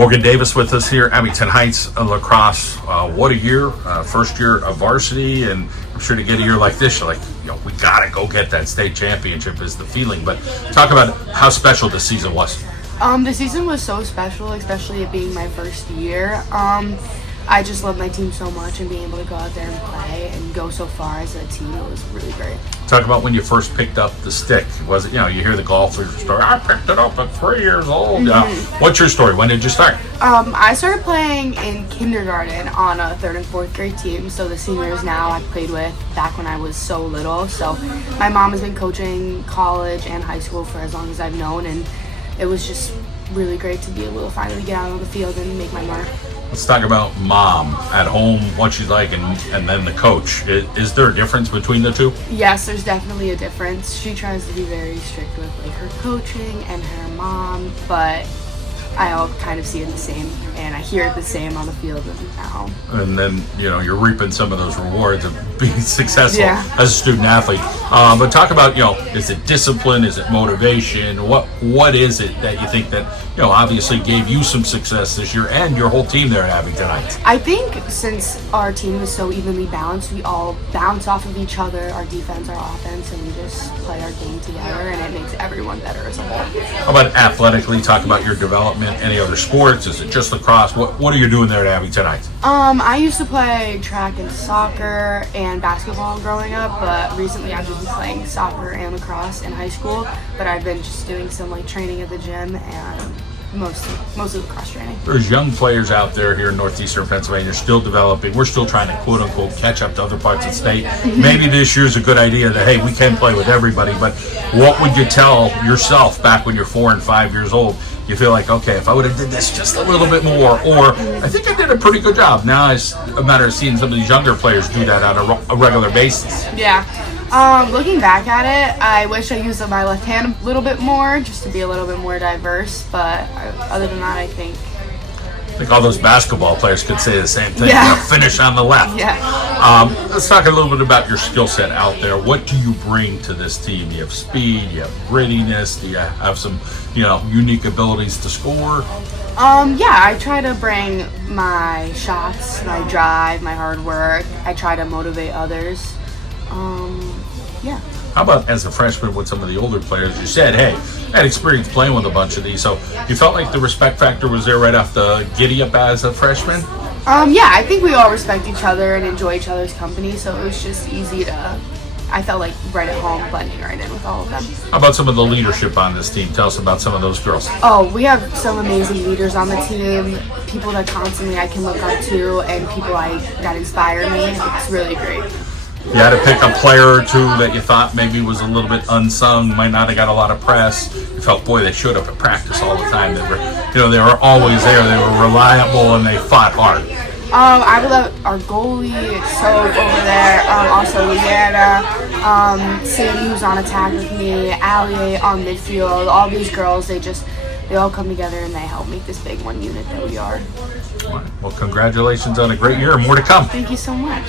Morgan Davis with us here, Abington Heights lacrosse. What a year! First year of varsity, and I'm sure to get a year like this, you're like, we gotta go get that state championship is the feeling. But talk about how special the season was. The season was so special, especially it being my first year. I just love my team so much, and being able to go out there and play and go so far as a team, it was really great. Talk about when you first picked up the stick. Was it, you hear the golfers story, I picked it up at 3 years old. What's your story? When did you start? I started playing in kindergarten on a 3rd and 4th grade team. So the seniors now I played with back when I was so little. So my mom has been coaching college and high school for as long as I've known, and it was just really great to be able to finally get out on the field and make my mark. Let's talk about mom at home, what she's like, and then the coach. Is there a difference between the two? Yes, there's definitely a difference. She tries to be very strict with her coaching and her mom, but I all kind of see it the same, and I hear it the same on the field and at home. And then, you're reaping some of those rewards of being successful as a student athlete. But talk about, is it discipline? Is it motivation? What is it that you think that, obviously gave you some success this year and your whole team there at Abington Heights? I think since our team is so evenly balanced, we all bounce off of each other, our defense, our offense, and we just play our game together, and it makes everyone better as a whole. How about athletically? Talk about your development. Any other sports? Is it just lacrosse? What are you doing there at Abington Heights? I used to play track and soccer and basketball growing up, but recently I've just been playing soccer and lacrosse in high school. But I've been just doing some training at the gym and mostly lacrosse training. There's young players out there here in northeastern Pennsylvania still developing. We're still trying to quote unquote catch up to other parts of the state. Maybe this year's a good idea that, hey, we can play with everybody, but what would you tell yourself back when you're 4 and 5 years old? You feel like, okay, if I would have did this just a little bit more, or I think I did a pretty good job. Now it's a matter of seeing some of these younger players do that on a regular basis. Yeah. Looking back at it, I wish I used my left hand a little bit more, just to be a little bit more diverse. But other than that, I think all those basketball players could say the same thing. Yeah. Finish on the left. Yeah. Let's talk a little bit about your skill set out there. What do you bring to this team? You have speed, you have grittiness, do you have some, unique abilities to score? Yeah, I try to bring my shots, my drive, my hard work. I try to motivate others. Yeah. How about as a freshman with some of the older players? You said, hey, I had experience playing with a bunch of these, so you felt like the respect factor was there right off the giddy up as a freshman? Yeah, I think we all respect each other and enjoy each other's company, so it was just easy I felt like right at home, blending right in with all of them. How about some of the leadership on this team? Tell us about some of those girls. Oh, we have some amazing leaders on the team, people that constantly I can look up to, and people that inspire me. It's really great. You had to pick a player or two that you thought maybe was a little bit unsung, might not have got a lot of press. You felt, boy, they showed up at practice all the time. They were always there. They were reliable and they fought hard. I love our goalie, Soap over there. Also Leanna, Sadie, who's on attack with me, Allie on midfield. All these girls, they all come together and they help make this big one unit that we are. Well, congratulations on a great year and more to come. Thank you so much.